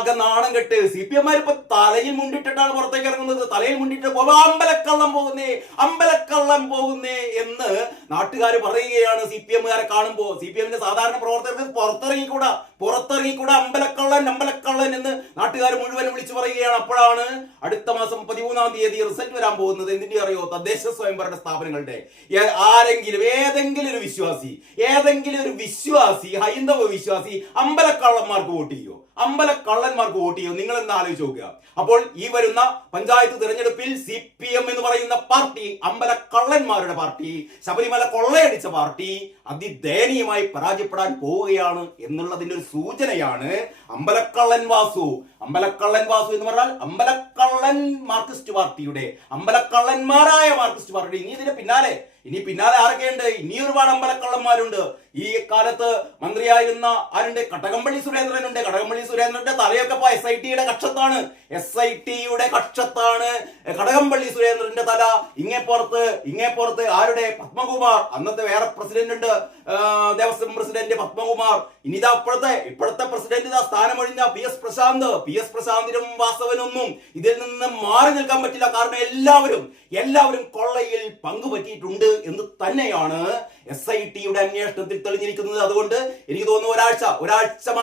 ആകെ നാണം കെട്ട്. സി പി എംമാർ ഇപ്പൊ തലയിൽ മുണ്ടിട്ടിട്ടാണ് പുറത്തേക്ക് ഇറങ്ങുന്നത്. തലയിൽ മുണ്ടിട്ട് അമ്പലക്കള്ളം പോകുന്നേ അമ്പലക്കള്ളം പോകുന്നേ എന്ന് നാട്ടുകാർ പറയുകയാണ് സി പി എമ്മുകാരെ കാണുമ്പോ. സി പി എമ്മിന്റെ സാധാരണ പ്രവർത്തകർക്ക് പുറത്തിറങ്ങിക്കൂടാ. പുറത്തിറങ്ങിക്കൂടാ അമ്പലക്കള്ളൻ അമ്പലക്കള്ളൻ എന്ന് നാട്ടുകാർ മുഴുവൻ വിളിച്ചു പറയുകയാണ്. അപ്പോഴാണ് അടുത്ത മാസം പതിമൂന്നാം തീയതി റിസൾട്ട് വരാൻ പോകുന്നത്. എന്തിന്റെ അറിയോ? തദ്ദേശ സ്വയംഭരണ സ്ഥാപനങ്ങളുടെ. ആരെങ്കിലും ഏതെങ്കിലും ഒരു വിശ്വാസി ഏതെങ്കിലും ഒരു വിശ്വാസി ഹൈന്ദവ വിശ്വാസി അമ്പലക്കള്ളന്മാർക്ക് വോട്ട് ചെയ്യോ? അമ്പലക്കള്ളന്മാർക്ക് വോട്ട് ചെയ്യോ? നിങ്ങൾ എന്ന് ആലോചിച്ച് നോക്കുക. അപ്പോൾ ഈ വരുന്ന പഞ്ചായത്ത് തിരഞ്ഞെടുപ്പിൽ സി പി എം എന്ന് പറയുന്ന പാർട്ടി അമ്പലക്കള്ളന്മാരുടെ പാർട്ടി ശബരിമല കൊള്ളയടിച്ച പാർട്ടി അതിദയനീയമായി പരാജയപ്പെടാൻ പോവുകയാണ് എന്നുള്ളതിന്റെ ഒരു സൂചനയാണ് അമ്പലക്കള്ളൻ വാസു. അമ്പലക്കള്ളൻ വാസു എന്ന് പറഞ്ഞാൽ അമ്പലക്കള്ളൻ മാർക്സിസ്റ്റ് പാർട്ടിയുടെ അമ്പലക്കള്ളന്മാരായ മാർക്സിസ്റ്റ് പാർട്ടിയുടെ. ഇനി ഇതിന്റെ പിന്നാലെ ഇനി പിന്നാലെ ആരൊക്കെയുണ്ട് ഇനി ഒരുപാട് അമ്പലക്കള്ളന്മാരുണ്ട്. ഈ കാലത്ത് മന്ത്രിയായിരുന്ന ആരുണ്ട്? കടകംപള്ളി സുരേന്ദ്രനുണ്ട് കടകംപള്ളി സുരേന്ദ്രന്റെ തലയൊക്കെ ഇപ്പൊ എസ് ഐ ടിയുടെ കക്ഷത്താണ്. എസ് ഐ ടിയുടെ കക്ഷത്താണ്. കടകംപള്ളി സുരേന്ദ്രന്റെ തല ഇങ്ങേ പുറത്ത് ഇങ്ങേ പുറത്ത് ആരുടെ? പത്മകുമാർ. അന്നത്തെ വേറെ പ്രസിഡന്റ് ഉണ്ട്. ദേവസ്വം പ്രസിഡന്റ് പത്മകുമാർ. ഇനി ഇതാ ഇപ്പോഴത്തെ ഇപ്പോഴത്തെ പ്രസിഡന്റ് ഇതാ സ്ഥാനമൊഴിഞ്ഞ P S Prashanth. P S പ്രശാന്തിനും വാസവനൊന്നും ഇതിൽ നിന്ന് മാറി നിൽക്കാൻ പറ്റില്ല. കാരണം എല്ലാവരും എല്ലാവരും കൊള്ളയിൽ പങ്കുപറ്റിയിട്ടുണ്ട്. എന്ന് തന്നെയാണ് എസ് ഐ ടിയുടെ അന്വേഷണത്തിൽ തെളിഞ്ഞിരിക്കുന്നത്. അതുകൊണ്ട് എനിക്ക് തോന്നുന്നു ഒരാഴ്ച ഒരാഴ്ച